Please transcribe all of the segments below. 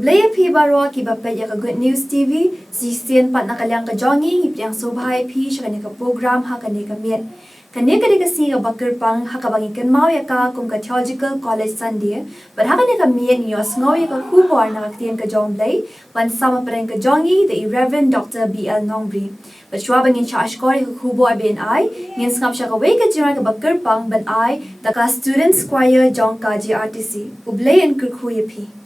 Kublaya pi barwa ki bapet ya ka Good News TV, sisian pat nakalyang ka jongi, ipiang sobhay pi siya kanya ka program ha kanya ka miet. Kanya ka kasi ka bakir pang ha kabangin kan mau ya ka kung ka Theological College Sunday, but ha kanya ka miet niyo sngaw ya ka kubor na kaktiyan ka jong blay, wan sama pa rin ka jongi, the Reverend Dr. B.L. Nongbri. But siya bangin siya askor ya ka kubor bin ay, ngin skap siya ka way ka jira ka bakir pang ban ay, da ka Students Choir jong ka GRTC, ublay and kurkuya pi.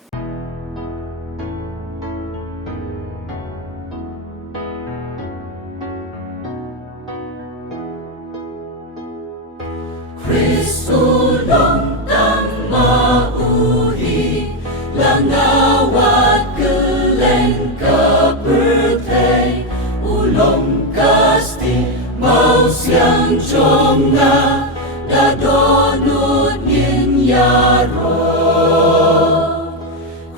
Krisulong tang mauhi langawat keleng kepertai ulong kasti mau siang jonga dadonut yin yaro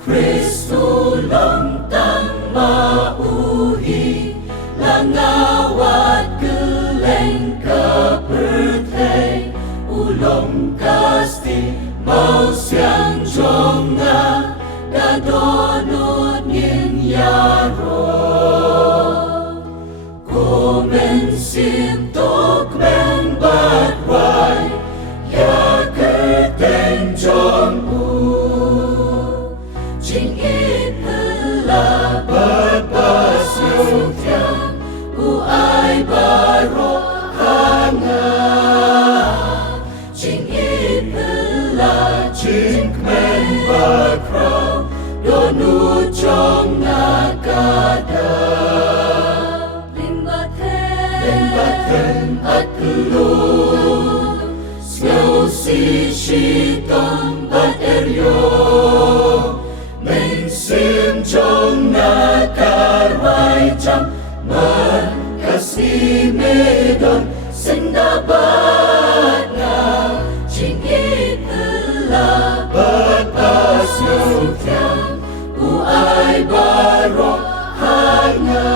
Krisulong tang mauhi langawat keleng kepertai ulong kasti mau siang jonga dadonut nin yaro komen sim tok men batwai ya kerteng jong jing ipela berpasyo tiang ai baro hanga Jing men bakrau donu jong nakada Limbaten at lu Snow si shitong bat eryo Men sim jong nakarwai jam Man kasi medon sendabat na Jing berpasyo tiang ai baro hanga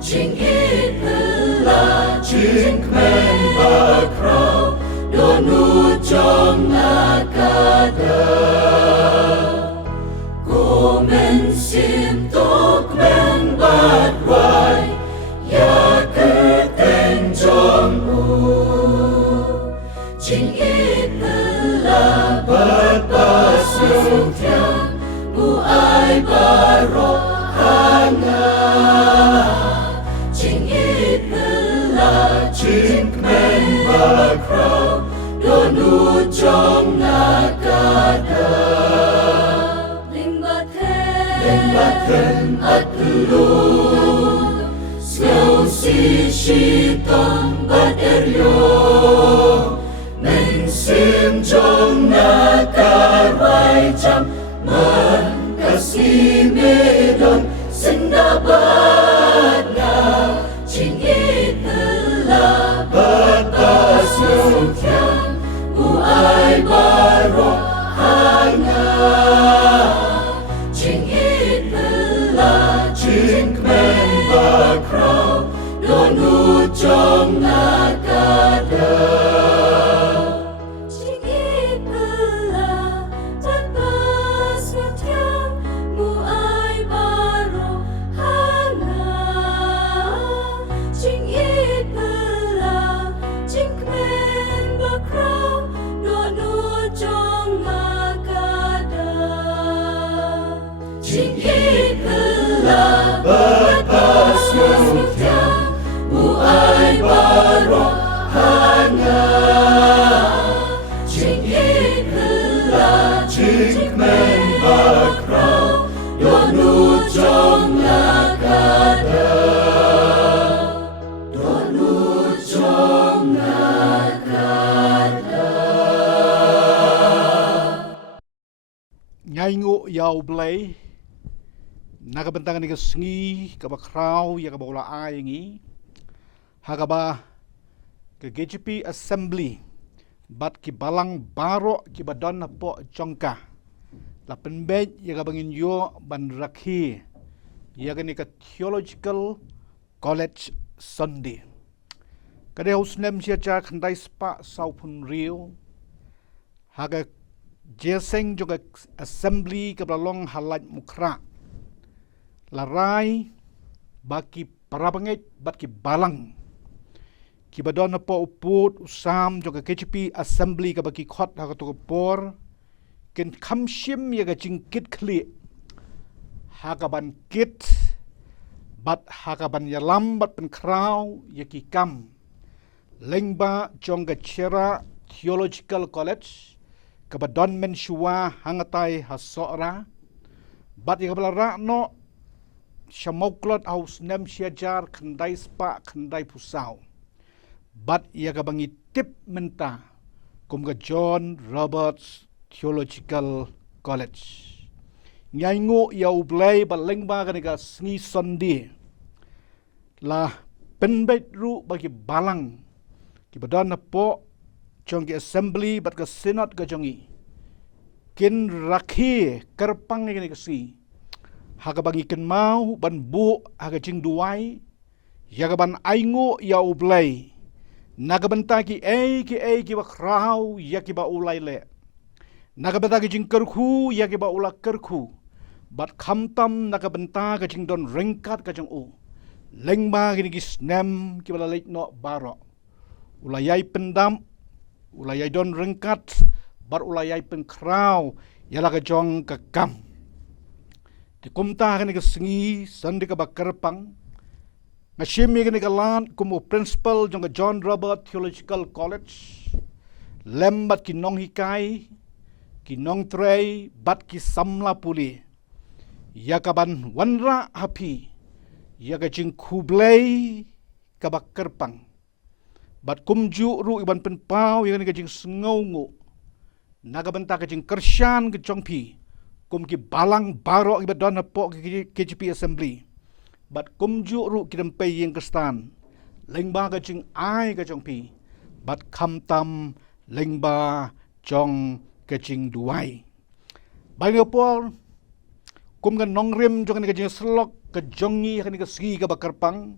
jing ipela jing men bakrau donu jong nakada komen sim tok men batwai ya kerteng jong jing berpasyo tiang ai baro hanga jing ipela jing men bakrau donu jong nakada Limbaten at lu Snow si shitong bat eryo Men sim jong nakarwai jam Man kasi medon sendabat na Jing ipela berpasyo tiang ai baro hanga Jing ipela jing men bakrau donu jong nakada berpasyo tiang ai baro hanga jing ipela jing men bakrau donu jong nakada donu jong nakada Ngaingo yau blay nakabentangan ni sengi kabakrau ya kabola aingi hagaba ke GGP Assembly bat ki balang baro ki badon po jongka la penbej ya kabangin yo ban rakhi ya ni ka Theological College Sunday Kade husnem sia cha khandai spa saupun rio haga jeseng juga assembly ke belong halat mukra larai baki parabangit baki balang kibadon na po uput usam juga KGP assembly ke baki khot ha to por ken khamshim ya ga jingkit khli ha ka ban kit bat ha ka ban yalam bat pen kraw ya ki kam lengba jonga chera theological college kabadon men shua hangatai hasora bat ya kabala no shamauklot aus nem siajar khandai spa khandai pusau bat ya kabangi tip menta kumga John Roberts Theological College nyaingo ya ublay balengba kaniga sngi sondi la penbet ru bagi balang kibadon na po jongi assembly bat ka synod ka jongi kin rakhi kerpang ni kasi haga bagi ken mau ban bu haga jing duai yaga ban aingo ya ublay naga banta ki ki ba krau ya ki ba ulai le naga banta ki jing kerku ya ki ba ula kerku bat khamtam naga banta ka jing don rengkat ka jing u lengma gini ki snem ki bala leit no baro ulayai pendam ulayai don rengkat bar ulayai pen krau yala ka jong ka kam di kumta kani ka sengi sandi ka bakarpang ngashimi kani ka lan kumu principal jong ka John Robert Theological College lembat ki nong hikai ki nong trei bat ki samla puli yakaban wanra hapi yaka jing kublay ka bakarpang bat kumju ru iban penpau yang ni ka jing sengongo nagabanta ka jing kersyan ke jongpi kum ki balang barok ibat don po KGP assembly bat kumju ru ki dempai yang kestan lengba ka jing ai ka jongpi bat khamtam lengba jong ka jing duai bagi opor kum ka nongrem jong ni ka jing slok ka jongi ka ni ka sgi ka bakarpang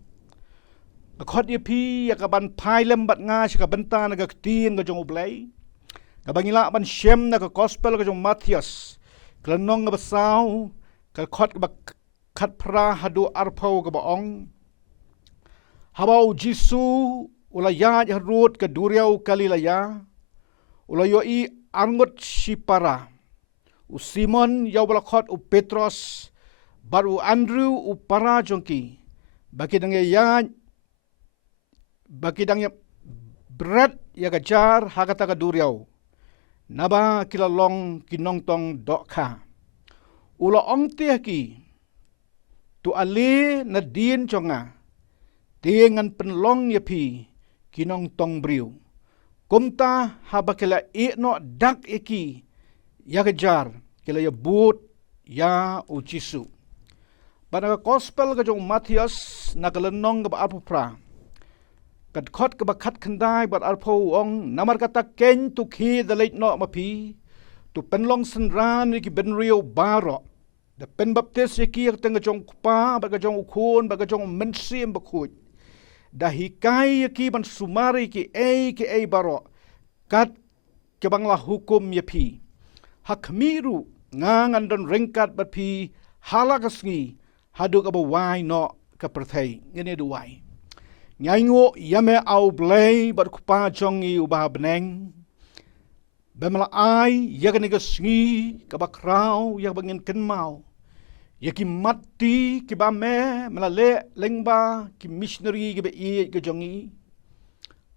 khot ye pi ya ka ban pai lem bat nga ka benta na ka tin ka jong ublay ka bangila ban shem na ka gospel ka jong Matthias klanong nga basaw ka khot ka khat pra hadu arpau ka baong habau jisu ulaya ya rut ka duriau kalilaya ulayo i angot sipara u Simon ya bala khot u Petros baru Andrew u para jongki baki dang ya baki dang ya berat ya gajar hakata ka duriau naba kilalong kinongtong dokha ula ong ki tu ale na din chonga dengan penlong yapi kinongtong briu kumta habakila no dak eki ya gajar kila ya but ya ucisu pada gospel ka jong Matthias nakalenong ka apupra kad khot ka bakhat khandai bat arpho ong namar kata ken tu khi the late no mapi tu penlong senran ki benrio baro the pen baptist ki ka teng jong pa ba ka jong ukhon ba ka jong mensim ba khut da hikai ki ban sumari ki e baro kat ke bangla hukum yapi hakmiru ngangan don rengkat bat pi halakasngi hadu ka ba wai no ka perthai ngene duai nyaingo yame au blay bat kupa jongi ubah beneng bemla ai yakani ka sngi ka bakrau yak bangin kenmau yaki mati ki ba me melale lengba ki missionary ki be i ka jongi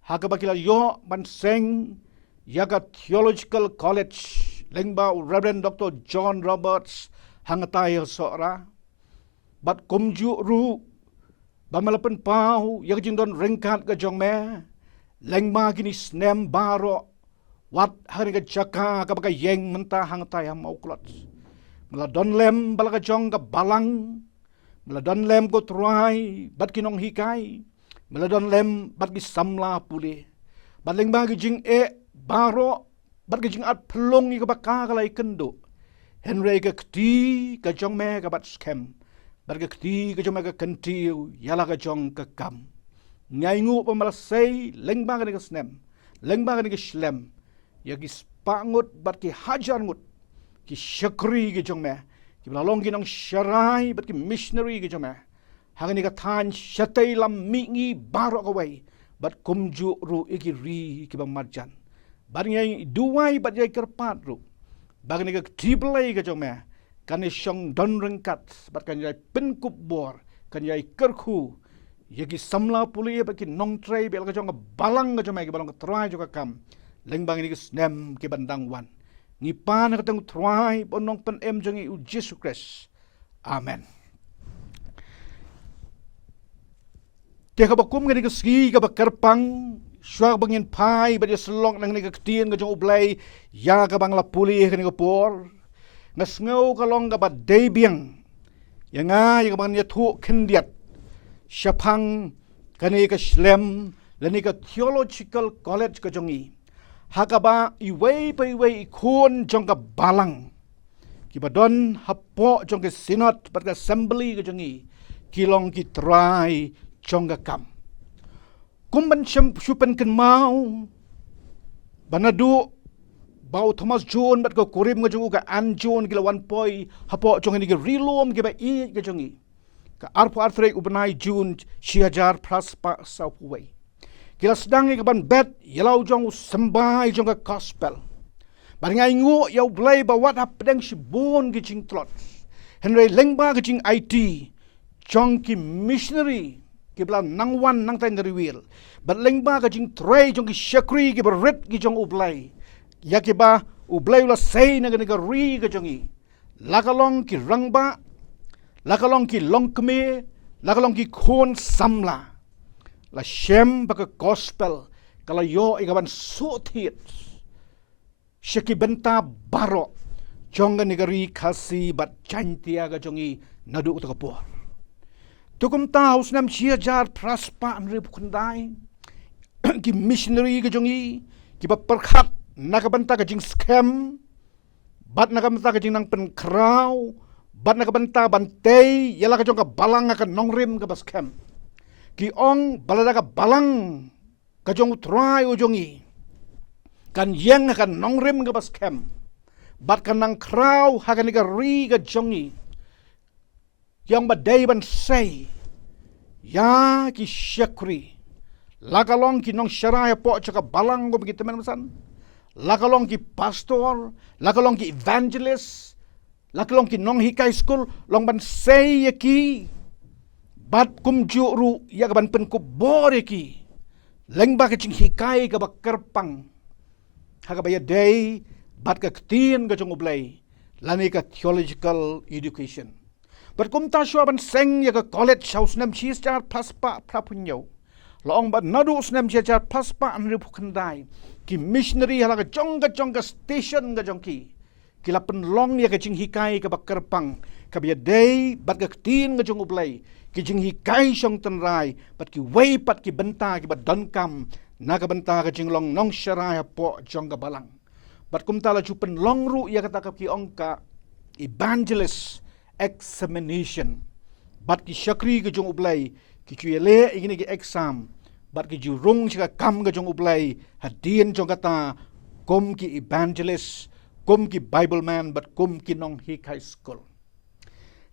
haka bakila yo ban seng yaga theological college lengba Reverend Dr. John Roberts hangatai sora bat kumju ru bamalapan pau yak jing don rengkat ka jong me lengma kini snem baro wat hari ka jaka ka baka yeng menta hangatai mau klot meladon lem bala ka jong ka balang meladon lem ko truai bat kinong hikai meladon lem bat ki samla puli bat lengma ki jing baro bat ki jing at plong ka baka kalai kendo henry ka kti ka jong me ka bat scam barga kti ka jong ka kentiu yala ka jong ka kam ngai ngu pamalasay lengba ka ni ka snem lengba ka ni ka slem yagi pangut bat ki hajar ngut ki syakri ki jong me ki lalong ki nong syarai bat ki missionary ki jong me hang ni ka than syatai lam mingi barok away bat kumju ru iki ri ki bang marjan bat ngai duai bat jai kerpat ru bag ni ka triplei ki jong me kan ni syong don rengkat bat kan jai penkup bor kan jai kerku yagi samla puli ba ki nong trai bel ka jong balang ka jong ki balang ka trai jo ka kam lengbang ni snem ki bandang wan ni pan ka tang trai bonong pen em jong i Jesus Christ. Amen. Te ka bakum ka ni ka ski ka bakarpang syar bangin pai ba selong nang ni ka tien ka jong ublay ya ka bang la puli ka ni ka por ngasngau ka long ka ba debiang yang ya ka bang ni thu kendiat syapang kani ka slem lani ka theological college ka jongi hakaba iway pa iway ikon jong ka balang kibadon hapo jong ka synod pat ka assembly ka jongi kilong ki try jong ka kam kumban syupen ken mau banadu bau Thomas John bat ka kurim ka jong ka anjon kilawan poi hapo jong ni ka rilom ki ba i ka jongi ka arpo artrek ubenai Jun siajar praspa sauway kila sedang ke ban bet yalau jong sembai jong ka gospel baringai ngu yau blai ba wat hap pedang sibon ki jing trot henry lengba ki jing IT jong ki missionary ki bla nangwan nang tan riwil bat lengba ka jing tray jong ki syakri ki berit ki jong ublai ya ki ba ublai la sei na ka ri ka jongi lakalong ki rangba lakalong ki longkme lakalong ki khon samla la shem baka gospel kala yo igaban sothit syaki benta baro jonga negari kasi bat chantia ga jongi nadu to kapor tukum taus nam siajar praspa anri pukundai ki missionary ga jongi ki ba perkhat nakabanta ga jing scam bat nakabanta ga jing nang pen kraw bat nakabanta bantay yala ka jong ka balang ka nongrim ka baskem ki ong balada ka balang ka jong try o jongi kan yang ka nongrim ka baskem bat ka nang kraw ha ka ni ka ri ka jongi yang badai ban say ya ki syakri lakalong ki nong syaraya po ka balang ko begitu teman lakalong ki pastor lakalong ki evangelist lakalong ki nong hikai school long ban say ki bat kumju ru ya ban pen ko bore ki lengba ka ching hikai ka bakarpang haga baya day bat ka tin ka jong ublay lani ka theological education bat kum ta shwa ban seng ya ka college house nam chi star paspa prapunyo long bat nadu snam chi star paspa an ri phukandai ki missionary hala ka jong ka station ka jong ki kila penlong ya ke jing hikai ke bakarpang kabia day bat ka tin ka jong ublay ki jing hikai syong tenrai bat ki wei pat ki benta ki bat donkam na ka benta ka jing long nong syarai po jong ka balang bat kum tala chu penlong ru ya kata ka ki ongka evangelist examination bat ki syakri ka jong ublay ki chu le igini ki exam bat ki ju rung chika kam ka jong ublay hadien jong kata kom ki evangelist kum ki Bible man but kum ki nong hikai school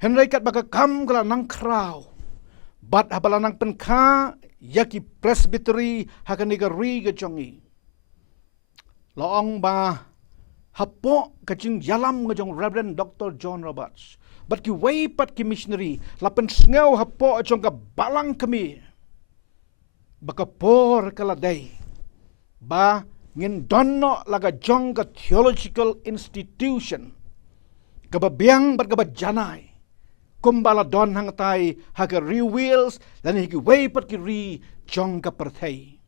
henry kat baka kam kala nang kraw bat habala nang penkha yaki presbytery hakani ka ri ga jongi laong ba hapo ka jing yalam ga jong Reverend Dr. John Roberts but ki way pat ki missionary lapen sngaw hapo jong ka balang kami baka por kala day ba ngin donno laga jong ka theological institution kababiang bat kabajanay kumbala don hang tay haga wheels dan higi way pat ki ri jong ka perthai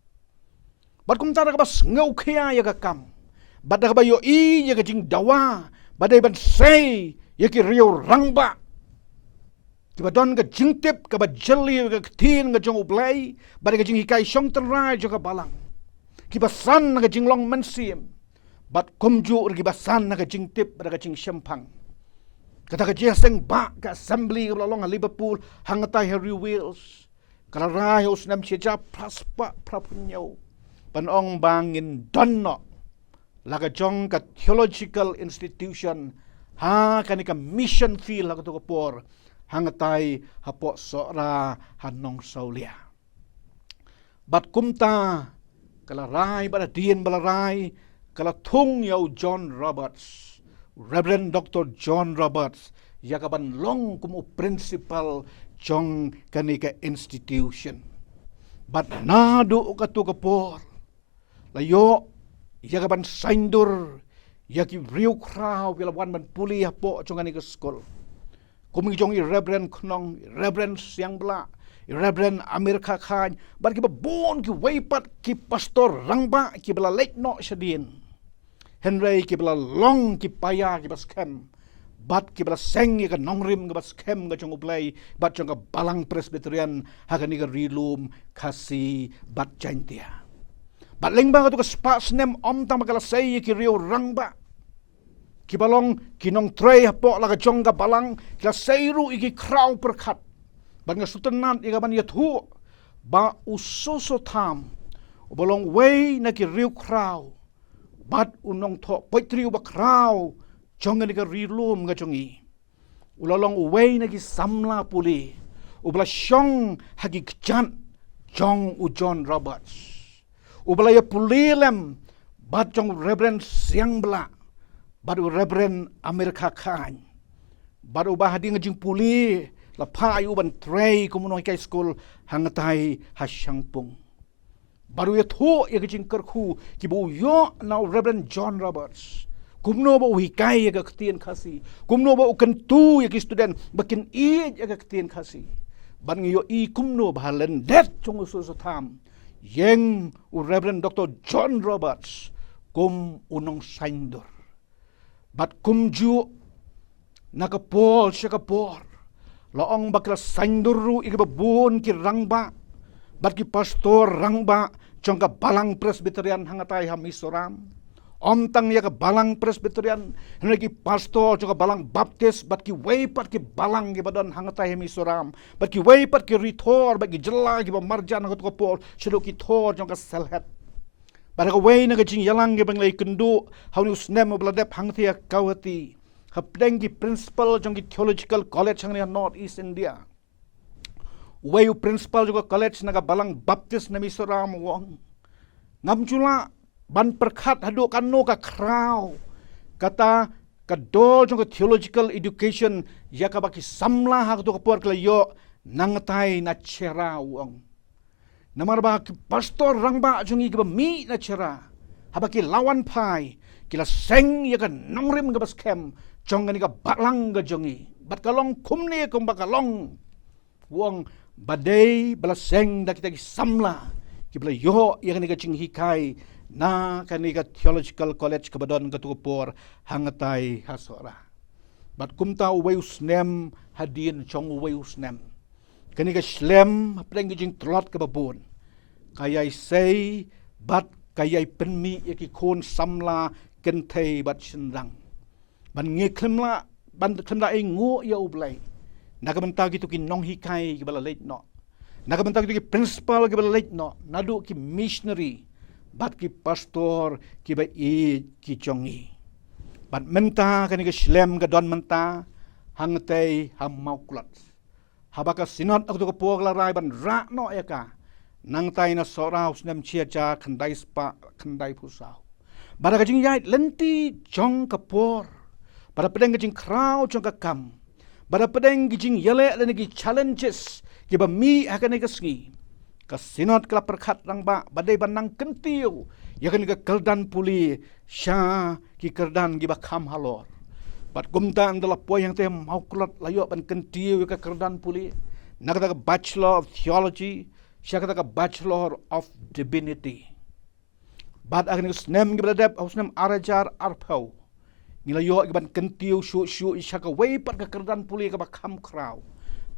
bat kum tara ka bas ngau khia ya ka kam bat ka ba yo i ya ka jing dawa badai ban say ya ki rio rangba kiba don ka jing tip ka ba jelly ka tin ka jong ublay bat ka jing hikai syong terai jo ka balang kibasan naga jinglong mensim bat kumju kibasan naga jingtip naga jing syempang kata ka jeseng ba ka assembly lalong Liverpool hangatai Harry Wheels kala rai usnam sija praspa prapunyo panong bangin donno laga jong ka theological institution ha kanika mission field laga to kapor hangatai hapo sora hanong saulia bat kumta kala rai bala dien bala rai kala thung yau John Roberts Reverend Dr. John Roberts yakaban long kumu principal jong kanika institution bat nado katu kapor layo yakaban saindur yaki riu krau bila wan ban puli hapo jong kanika school kumi jong i Reverend Knong Reverend Siang Bla Reverend Amerika Khan bat ki bon ki weipat ki pastor rangba ki bala late no shadin Henry ki bala long ki paya ki bas kem bat ki bala seng ki nongrim ki bas kem ga jong ublay bat jong balang presbyterian hagani ga rilum kasi bat jantia bat lengbang ka spas nem om tang magala say ki riu rangba ki balong kinong tray hapo laga jong ga balang kila sayru iki kraw perkat ban nga sutenan iga ban yathu ba usoso tham ubalong way na ki riu kraw bat unong tho poitriu ba kraw jong ni ka rilum nga jongi ulalong way na ki samla puli ubla syong hagi kjan jong u John Roberts ubla ya pulilem bat jong Reverend Siang Bla baru Reverend Amerika Khan baru bahadi ngajing puli la pai uban tray kumunoi kai school hangatai hasyangpung baru ya tho ya ngajing kerku kibu yo now Reverend John Roberts kumno ba uhikai ya ketien kasi kumno ba ukentu ya ki student bakin i ya ketien kasi ban yo i kumno bahalen det chung usus tham yeng u Reverend Dr. John Roberts kum unong saindur bat kumju nakapol siya kapor laong bakla sainduru ikababun ki rangba bat ki pastor rangba jongka balang presbyterian hangatai hamisoram om tang ya ka balang presbyterian henaki pastor jongka balang baptis bat ki way pat ki balang ki badan hangatai hamisoram bat ki way pat ki ritor bat ki jela ki marjan hangat kapor sido ki tor jongka selhet pada ka way na kajing yalang ke banglay kundu hauni usnem bladep hangthia kawati hapdeng ki principal jong ki theological college hangni North East India way principal juga college naga balang baptist na misoram wong ngamjula ban perkhat hadu kanu ka kraw kata kadol jong ka theological education ya ka baki samla ha to kapor klayo nangatai na chera wong namar ba pastor rangba jungi ke mi na chera habaki lawan pai kila seng ya kan nongrim ke baskem jong ni ka balang ga jongi bat kalong kumni kum bakalong wong badai bala seng da kita ki samla ki bala yo ya kan ni ka jing hikai na kan ni ka theological college ke badon ka tukupor hangatai hasora bat kumta uwayus nem hadin chong uwayus nem kani ka slem apreng jing trot ke babun kayai say bat kayai penmi yaki kon samla kentei bat senrang ban ngeklemla ban klemla ngo ya ublai nagamenta gitu ki nong hikai ki bala late no nagamenta gitu ki principal ki bala late no nadu ki missionary bat ki pastor ki ba i ki chongi bat menta kani ki slem ga don menta hangtei hamauklat habaka sinot aku to pogla rai ban ra no yaka nang tay na sora usnem chia cha khandai spa khandai pusau bara kajing yai lenti jong kapor bara pedeng kajing kraw jong ka kam bara pedeng kajing yale lagi challenges ki ba mi hakane kasngi ka sinot kala perkhat rang ba badai banang kentiu ya kan ka keldan puli sha ki kerdan ki ba kham halor bat gumta andala po yang te mau kulat layo ban kentiu ka kerdan puli nagada bachelor of theology siya kata ka Bachelor of Divinity. Bad agni usnem gibradep usnem arajar arpau. Nilayo iban kentiu shu siya ka way pat ka kerdan puli ka bakam kraw.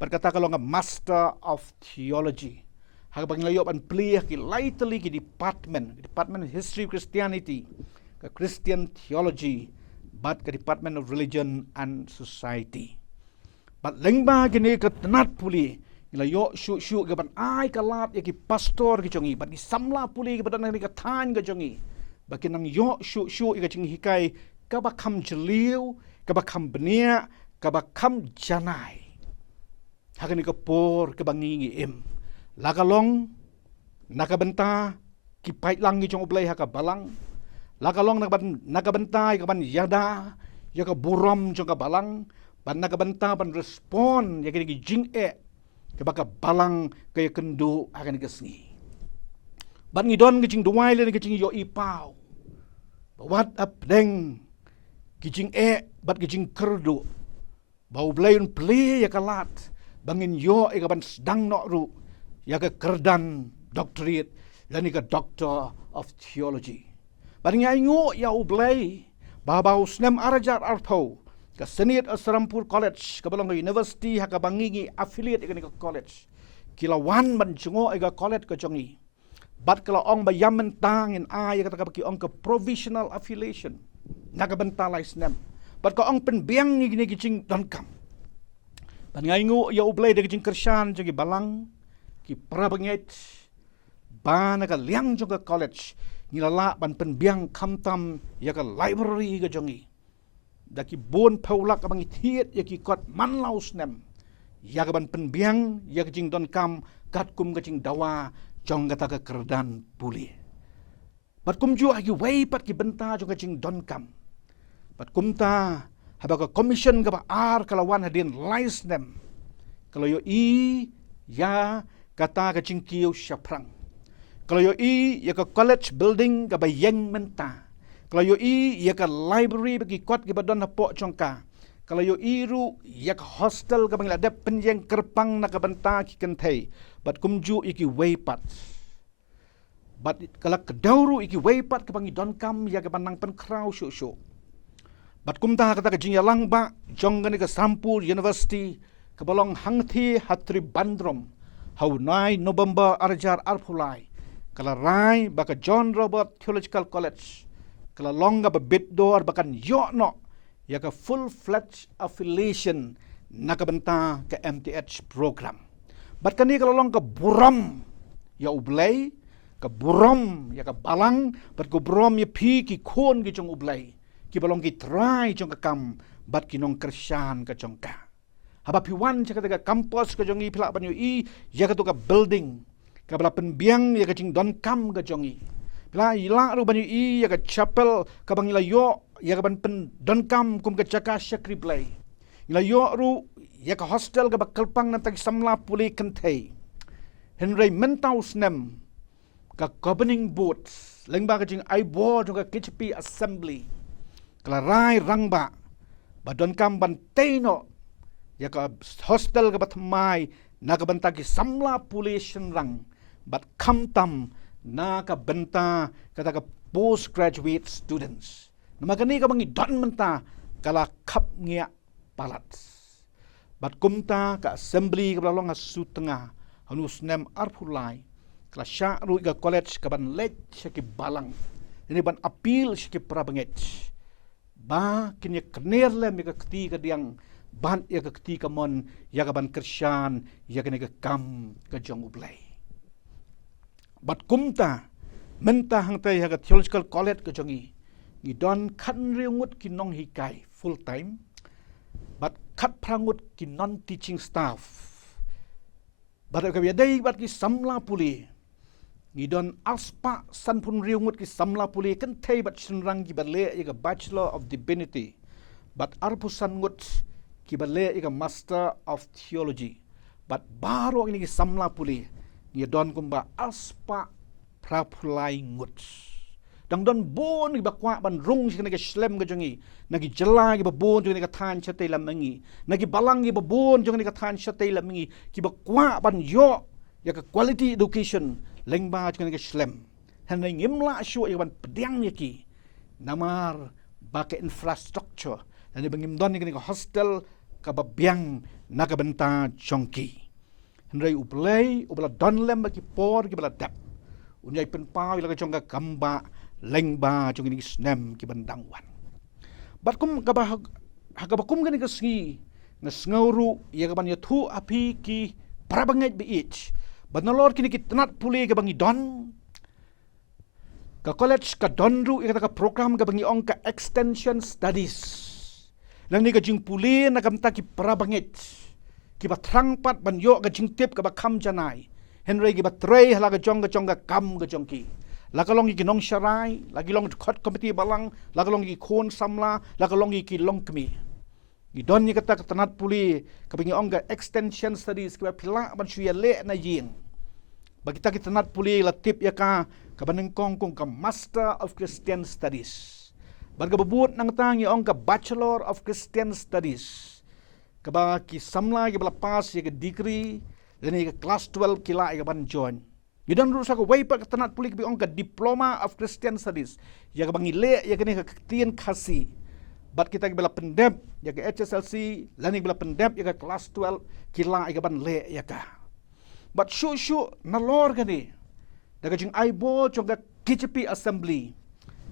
Berkata kalau nga Master of Theology. Hagapag nilayo ban pli ki lightly ki department of History of Christianity, ka Christian Theology, bad ka Department of Religion and Society. Bad lengba gini ka tenat puli ila yo shu gaban ai kalat ya ki pastor ki jongi bat ki samla puli ki badan ni ka tan ka jongi bakinang yo syu ika jing hikai kabakam jeliu kabakam benia kabakam janai hakan ika por kebangingi im lakalong nakabenta kipait langi jong ublay haka balang lakalong nakabenta ikaban yada yaka buram jong ka balang ban nakabenta ban respon yaka gi jing kabaka balang kaya kendu akan kesngi ban ngidon gijing duwai le gijing yo ipau wat up deng gijing bat gijing kerdu bau blayun ple ya kalat bangin yo ban sedang no ru ya ka kerdan doctorate dan ka doctor of theology ban ngai ngo ya ublay babau snem arajar arpau ka senit Asrampur College ka balong university ha ka bangingi affiliate ka college kilawan ban jungo ka college ka jongi bat kala ong ba yamen tang in ay kata ka ong ka provisional affiliation nagabentalay snem bat ka ong penbiang ni gini gicing donkam ban ngaingu ya ublay de gicing kersyan jogi balang ki prabangit ba naga liang jong ka college ngilala ban penbiang kamtam ya ka library ka jongi daki bon paulak abang itiet ya ki kot manlau snem ya ka ban penbiang ya gicing donkam kat kum gicing dawa jong kata ke kerdan puli. Bat kum ju agi wei pat ki benta jong kacing don kam. Bat kum ta haba ka commission ka ba ar kalawan hadin lais them. Kalau yo ya kata kacing kiu syaprang. Kalau yo ya ka college building ka ba yeng menta. Kalau yo ya ka library bagi kuat ki badon hapok jong ka. Kalau yo ru ya ka hostel ka bang ladap penjeng kerpang nak ka benta ki kentai. Bat kumju iki weipat. Bat kalak kedauru iki weipat ke bangi donkam ya ke panang pen krau syuk. Bat kumta kata ke jingyalang ba jong ke Sampur University ke bolong hangti hatri bandrom. Hau 9 November arjar arpulai. Kala rai baka John Robert Theological College. Kala longa ba bitdor bakan yokno ya ke full-fledged affiliation nakabenta ke MTH program. Bat kani kalau long ke buram ya ublay ke buram ya ke balang bat ke buram ya pi ki kon ki jong ublay ki balong ki try jong ke kam bat ki nong kersyan ke jong ka haba pi wan cha ke kampus ke jong i pila ban ya ke tu ke building ke bala penbiang ya ke jing don kam ke jong i pila ila ru ban ya ke chapel ke bang ila yo ya ke ban pen don kam kum ke jaka syakri blay ila yo ru ya ka hostel ka bakalpang natag samla puli kentay Henry mentau snem ka governing board lengba ka jing I board ka KCP assembly klarai rangba badon kam banteno ya ka hostel ka batmai na ka bantagi samla puli rang bat kamtam na ka benta kata ka postgraduate students namagani ka bangi don menta kala kap ngia palat bat kumta ka assembly ka balong asu tengah hanus nem arpulai kala sya ru ka college ka ban lech ki balang ini ban appeal ki prabanget ba kinya kner lem ka kti ka diang ban ya ka kti ka mon ya ka ban kersyan ya ka kam ka jong ublay bat kumta menta hang tai ha ka theological college ka jongi ni don khan riungut ki nong hikai full time bat kat prangut ki non-teaching staff. Bat ka biadai bat ki samla puli. Ngidon aspa san pun riungut ki samla puli kan thai bat sinrang ki batle ya Bachelor of Divinity. Bat arpusan ngut ki batle ya Master of Theology. Bat baru ini ki samla puli. Ngidon kumba aspa prapulai ngut. Dang don bon ki bakwa ban rung si kana slem ka jongi nagi jela ki babon jongi ka than chatai lamangi nagi balang ki babon jongi ka than chatai lamangi ki bakwa ban yo ya ka quality education lengba jongi ka slem han ngimla syu ya ban pedang ki namar ba ka infrastructure dan bangim don ni ka hostel ka babyang naga benta jongki hendrai uplay ubla don lem ki por ki bala dap unyai pen pau ila ka jonga kamba lengba jong ini snem ki bandangwan bat kum hagabakum gani kasngi ngasngawru ya gaban ya thu api ki para banget be ich but no lord kini ki tanat puli ka bangi don ka college ka donru ika ka program ka bangi ong ka extension studies. Lang ni ka jing puli na kamta ki parabangit. Ki ba trangpat ban yo ka jing tip ka ba kam janai. Henry ki ba trei hala ka jong ka kam ka jong ki. Lakalong ki nong sharai, lagi long khot committee balang, lakalong ki khon samla, lakalong ki long kmi. Ki don ni kata tanat puli ka bangi ong ka extension studies ki ba pila ban suya le na yin. Bagi kita tanat puli la tip ya ka banengkong kong ka Master of Christian Studies. Barga babut nang tangi ong ka Bachelor of Christian Studies. Kaba ki samla ki balapas ya ka degree dan ka class 12 kila ya ban join. Yudan rusa ka way pa tanat puli ki ong ka Diploma of Christian Studies. Ya ka bangile ya ka ni ka tien kasi. Bat kita ki bala pendep ya ka HSLC, lani bala pendep ya ka class 12 kila ya ban le ya ka. Bat shu na lor ka ni. Daga jing aibo chong ka KJP Assembly.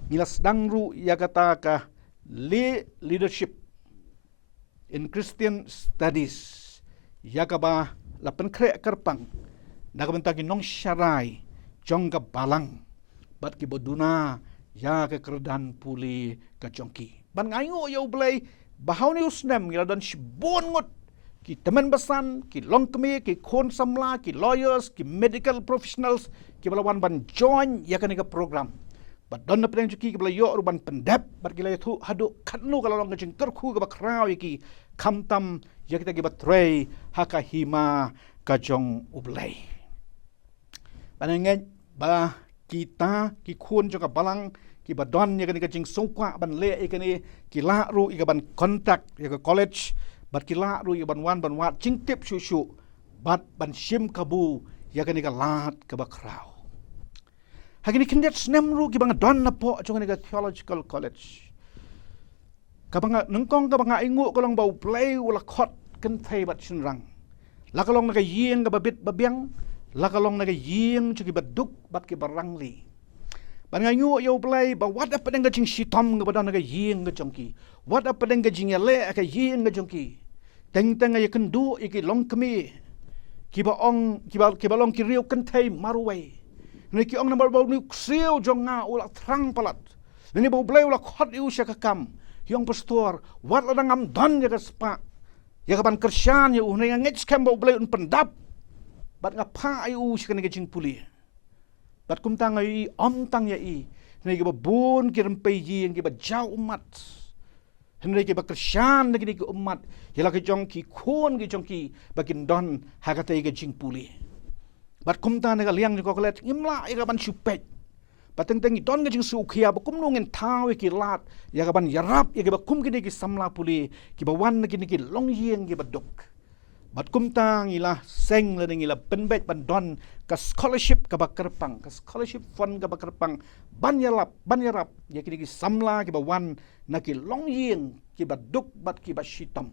Ngilas dangru ya kata ka leadership in Christian Studies. Ya ka ba la penkre kerpang. Daga bentagi nong syarai jong ka balang. Bat ki boduna ya ka kerdan puli ka jongki. Ban ngayo ya ublay bahaw ni usnem ngila dan shibon ngot. Ki teman besan, ki longkemi, ki khon samla, ki lawyers, ki medical professionals, ki balawan ban join ya ka ni ka program. But don na pedang cuki kebala yo ruban pendap bar kila itu hadu kanu kalau long kecing kerku ke bakrau yaki kamtam ya kita gibat tray haka hima kajong ublay. Panengen ba kita ki kun jong balang ki badon ya kani kecing sungkwa ban le ikani ki la ru ika ban kontak ya ke college bat ki la ru ya ban wan ban wat cing tip susu bat ban sim kabu ya kani ka lat ke bakrau. Hagini kindet snemru ki banga don na po chunga ni theological college. Kabanga nengkong kabanga ingu kolong bau play wala khot kan thai bat chinrang. Lakalong naga yeng ka babit babiang, lakalong naga yeng chuki baduk bat ki barangli. Banga ingu yo play ba what up dengan jing sitom ka badan naga yeng ka jongki. What up dengan jing yale ka yeng ka jongki. Teng teng ya kendu iki long kemi. Ki ba ong ki ba long ki riu kan thai maruway. Niki ong number bau ni ksiu jonga ulak terang palat. Nini bau blay ulak hot iu sya kakam. Yang pastor, wat la ngam don ya kaspa. Ya kapan kersyan ya unai ngets kam bau blay un pendap. Bat ngapa iu sya kani kecing puli. Bat kum tang ai om tang ya i. Nini ba bun ki rempai yi yang ki ba jau umat. Nini ki ba kersyan niki ki umat. Yala ki jong ki kun ki jong ki bakin don hakatai kecing puli. Bat kumta nega liang ni kokolet imla ika ban supet. Bateng tengi don ngajing sukia bakum nungen tau ki lat ya ban yarap ya ba kum kini ki samla puli ki ba wan kini ki long yeng ki ba dok. Bat kumta ngila seng le ngila penbet ban don ka scholarship ka ba kerpang ka scholarship fund ka ba kerpang ban yarap ya kini ki samla ki ba wan na ki long yeng ki ba dok bat ki ba shitam.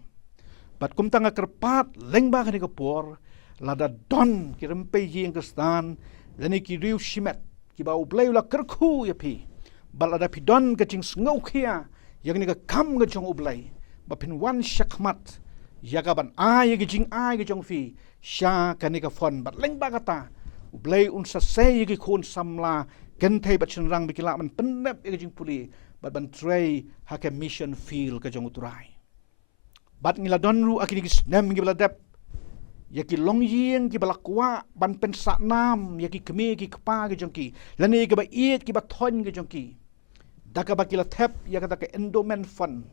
Bat kumta nga kerpat lengba kini ka por lada don ki rempe yeng kristan lani ki riu shimet ki ba ublay la kerku ya pi balada pi don ka ching ngau khia yang ni ka kam ga jong ublay ba pin wan shakmat ya ga ban ai ga jing ai ga jong fi sha ka ni ka fon bat leng ba kata ublay un sa se ki khon samla ken thai bat chin rang bi kila man pendep ga jing puli bat ban tray ha ka mission field ka jong uturai bat ngila don ru akini ki snem gi baladap yaki long yeng ki balakwa ban pen sak nam yaki kemi ki kpa ki jongki lani ki ba iet ki ba thon ki jongki daka ba ki la thep ya ka ka endowment fund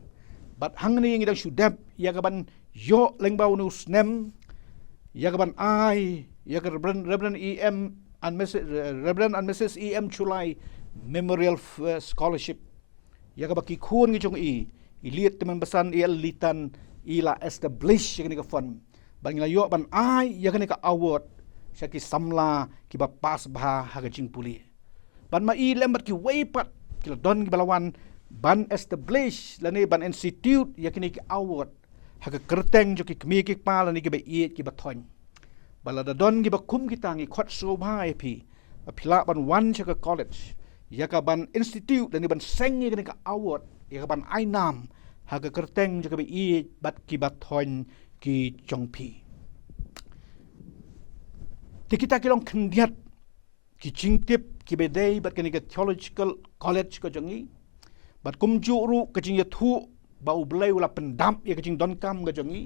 bat hangni ngi dang sudap ya ka ban yo lengbau nu snem ya ka ban ai ya ka Reverend EM and Mrs EM Chulai Memorial Scholarship ya ka ba ki khun ki jong i liet teman besan litan ila establish ni ka fund ban yo ban ai ya kani ka award syaki samla ki ba pas bah ha jing puli ban ma i lembat ki weipat ki don ki balawan ban establish lani ban institute ya kini ki award ha ka kerteng jo ki kmi ki pa lani ki ba i ki ba thon balada don ki ba kum ki tangi khot so bhai pi phila ban wan syaka college ya ka ban institute lani ban seng ki ka award ya ka ban ai nam ha ka kerteng jo ki ba i bat ki ba thon ki jongpi. Di kita kilong kendiat ki jingtip ki bedai bat kani ka theological college ka jongi bat kumju ru ka jing ya thu ba ublai ula pendam ya ka jing don kam ka jongi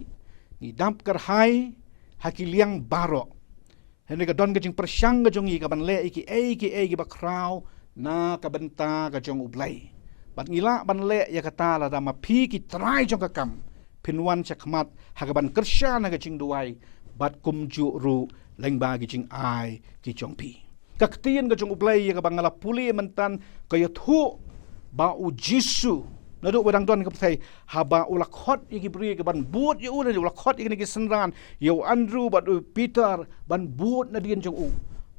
ni damp kar hai hakiliang baro hene ka don ka jing persyang ka jongi ka ban le ki ba kraw na ka benta ka jong ublai bat ngila ban le ya kata la da ma phi ki trai jong ka kam pinwan chakmat hagaban kersya na ka jing duai bat kumju ru leng ba ki jing ai ki jong pi kaktian ka jong ublai ya ka bangala puli mentan ka ya thu ba u jisu nadu wadang don ka pthai haba ulak hot iki bri ka ban buat ya una ulak hot iki ni senran yo Andrew bat Peter ban buat na dien jong u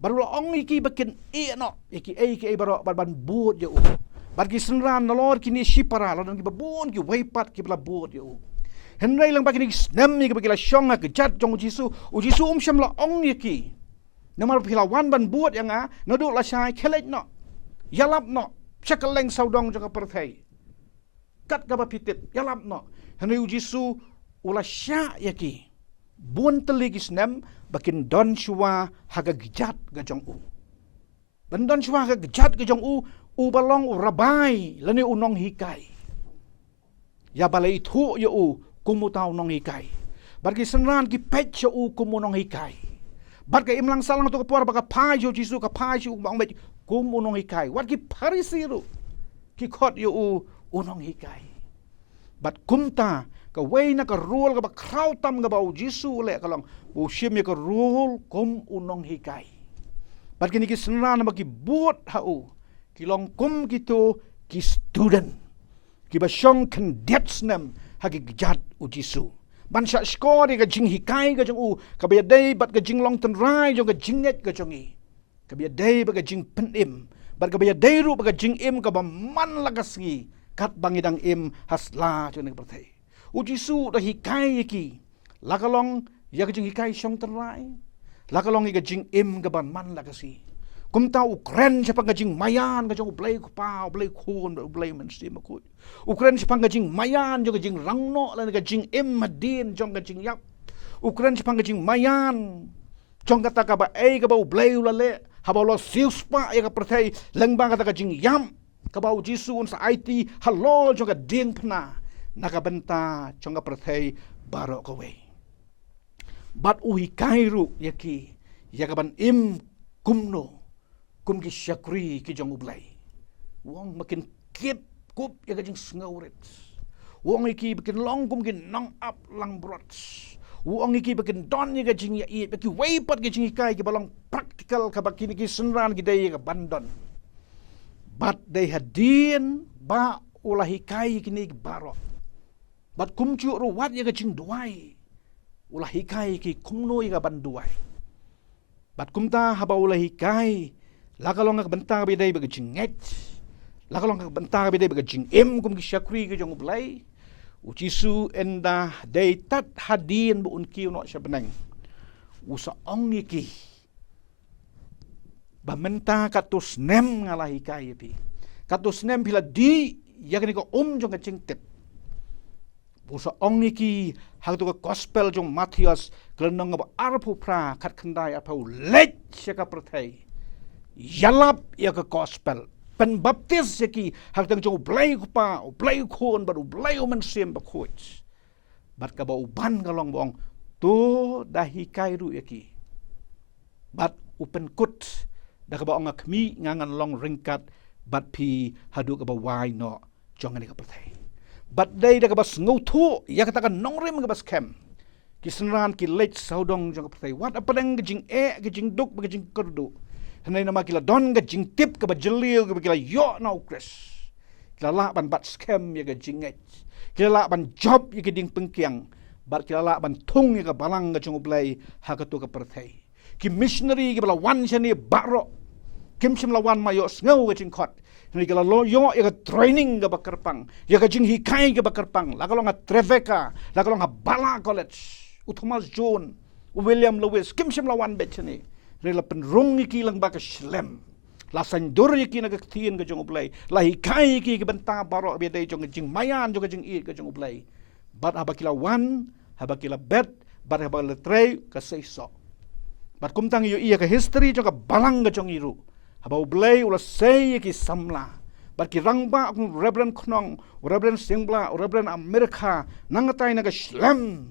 baru ong iki bakin no iki baro ban buat ya u bat ki senran na lor kini shipara lor ki babon ki waipat ki bla buat ya u henrai lang bakin nem ni ka bakila syong ka jat jong jisu u jisu syam la ong iki namar pila wan ban buat yang nadu la sai khelej no yalap no chakaleng saudong jong ka perthai kat ka pitit yalap no hanai jisu ula sya yaki bun teligis nem bakin don shua haga gijat ga jong u ban don shua haga gijat ga jong u balong rabai lani unong hikai ya balai thu ya u kumutau nong hikai barki senran ki pech ya u kumunong hikai barka imlang salang to kapur baka pai jo jisu ka pai ju bang met kumunong hikai wat ki parisiru ki khot ya u unong hikai bat kumta ka wei na ka rule ka ba kraw tam ka ba u jisu le ka long u shim ya ka rule kum unong hikai bat kini ki senran ba ki buat ha u ki long kum gitu ki student ki ba syong kendets nem ha ki gejat u jisu ban sha skor ka jing hikai ka jong u ka ba dei bat ka jing long ten rai jong ka jinget ka jong i ka ba dei ba ka jing penim bat ka ba dei ru ba ka jing im ka ba man la ka sngi kat bangidang im hasla jong ne perthai u jisu da hikai ki la ka long ya ka jing hikai syong ten rai la ka long i ka jing im ka ban man la ka si kum tau Ukren siapa ngajing mayan ngajing ublay kupa ublay kun ublay mensi makut Ukren siapa ngajing mayan jong ngajing rangno lan ngajing madin jong ngajing yap Ukren siapa ngajing mayan jong kata ka ba ublay ulale haba lo siuspa ya ka perthai lengbang kata ngajing yam ka ba jisu un sa IT halo jong ka ding pna nakabenta jong ka perthai baro ka we bat uhi kairu yaki ya ka ban im kumno kum ki syakri ki jong ublay wong makin kip kup ya ka jing ngaurit wong iki bikin long kum ki nong up lang brot wong iki bikin don ya ka jing ya i baki weipat ki jing kai ki balong praktikal ka bakini ki senran ki dai ka bandon but they hadin ba ulahi kai ki ni baro but kum chu ru wat ya ka jing duai ulahi kai ki kumno ya ka banduai but kum ta haba ulahi kai lakalong ka bentang bidai baga jinget lakalong ka bentang bidai baga jing kum ki syakri ke jong ublay ucisu enda dai tat hadin bu unki no syabnang usa ong iki bamenta katus nem ngalahi kai pi katus nem bila di yakni ko jong ka jing tip usa ong iki hagtu ka gospel jong Matius klenong ba arpu pra khat khandai apau lech syaka perthai yalap ya ke gospel pen baptis yaki hak tang jong blai kupa blai khon baru blai men sem ba khoch bat ka ba uban kalong bong tu dahi kairu yaki bat upen kut da ka ba ong akmi ngangan long ringkat bat pi hadu ka ba wai no jong ani ka perthai bat dai da ka ba ngau thu ya ka ta ka nongrim ka ba scam kisnran ki lech saudong jong ka perthai wat apa dang jing jing duk ba jing kurdu henai nama kila don ga jing tip ka bajeliu ka kila yo na ukres kila la ban bat scam ya ga jinget kila la ban job ya ga ding pengkiang bat kila la ban thung ya ga balang ga jong ublay ha ka tu ka perthai ki missionary ki bala wan chani baro kim sim la wan ma yo ngau ga jing khot henai kila lo yo ya ga training ga bakarpang ya ga jing hikai ga bakarpang la ka lo nga treveka la ka lo nga bala college Thomas John William Lewis kim sim la wan bet chani rela penrung iki lang baka shlem la sandur iki nagaktiin ka jong ublay la hikai iki benta baro bedai jong jing mayan jong jing i ka jong ublay bat habakila wan habakila bet bat habakila trei ka seiso bat kumtang iyo iya ka history jong ka balang ka jong iru Habau belai ula sei ki samla. Bat ki rangba akung Reverend Knong, Reverend Singbla, Reverend Amerika, nangatai naga Shlem,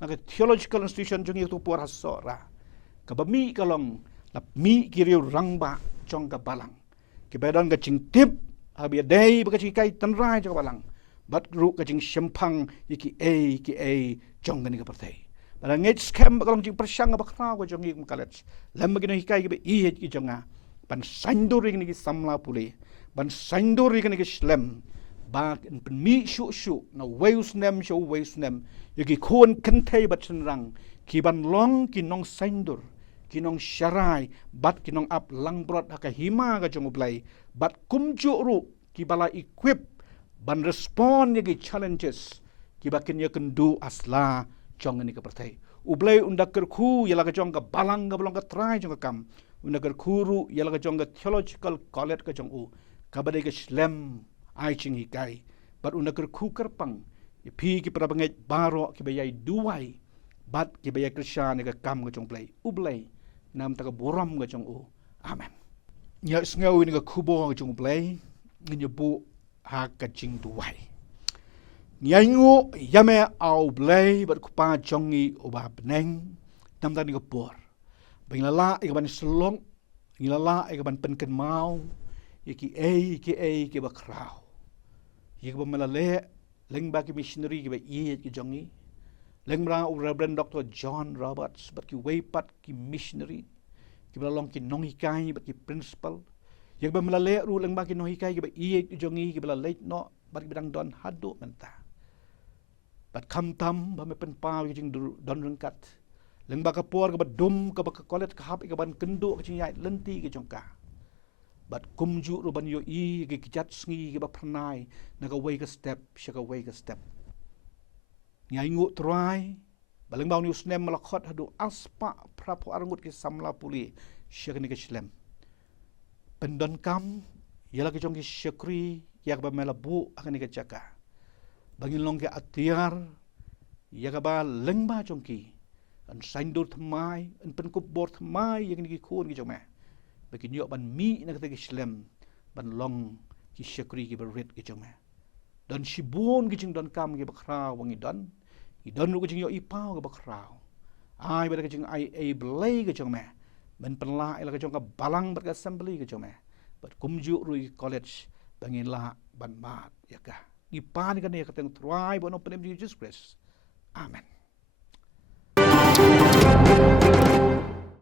naga theological institution jungi tu puar hasora. Kabami kalong lap mi kiriu rangba chong ka balang. Ki badan ka ching tip habia dei baka ching kai tanrai chong ka balang. Bat ru ka ching shempang ki a chong ka ni ka partai. Bala ngej scam kalong ching persyang ka bakrao ka chong ki kalet. Lam bagi no hikai ki ba ihet ki chonga. Ban sandur ni ki samla puli. Ban sandur ni ki Shlem. Ba pen mi shu na weus nem shu weus nem. Yaki kon kentei bat senrang. Ki ban long ki nong sandur. Kinong syarai bat kinong ap langbrot haka hima ka jong ublay bat kumju ru ki bala equip ban respond yagi challenges ki bakin ya kendu asla jong ni ka partai ublay unda kerku yala ka jong ka balang ka belong ka try jong ka kam unda kerkuru yala ka jong ka theological college ka jong u ka badai ka Shlem ai ching hikai bat unda kerku kerpang pi ki para bangai baro ki bayai duai bat ki bayai Krisya ni ka kam ka jong ublay nam taka boram ga jong u amen nya sngaw ni ga kubo ga jong play ngi bu ha ka jing duai nya ngu yame au play bat ku pa jong i u ba beneng nam ta ni ga por bang la i ga ban selong ngi la i ga ban pen ken mau ki ki ba krau yi ga ba malale leng ba ki missionary ki ba i ki jong i Lengra Reverend Dr. John Roberts bat ki weipat ki missionary ki belalong ki nonghikai bat ki principal yang ba melale ru leng ba ki nonghikai ki ba iye ki jongi ki belalait no bat ki bidang don hadu menta bat kam tam ba me pen pa ki jing don rengkat leng ba ka por ka ba dum ka ba ka kolet ka hap ka ban kendu ka jing yai lenti ki jongka bat kumju ru ban yo i ki jat sngi ki ba pranai na ka way ka step shaka way ka step ngai ngu try baleng bau news nem malakot hadu aspa prapo arangut ki samla puli syakni ke Shlem pendon kam yala ke jong ki syakri yak ba melabu akan ke jaka bagi long ke atiar yak ba leng ba jong ki an saindur thamai an pen kup bor thamai yak ni ki khon ki jong me bagi nyok ban mi na ke Shlem ban long ki syakri ki berit ki jong me dan sibun ki jing don kam ki bakra wangi don i don ru ki jing yo i pau ki bakrao ai ba ki jing ai a blay ki jong me ben penla ila ki jong ka balang ber assembly ki jong me bat kumju ru college bangin la ban mat ya ka i pan ka ne ka teng try bo no penem Jesus Christ amen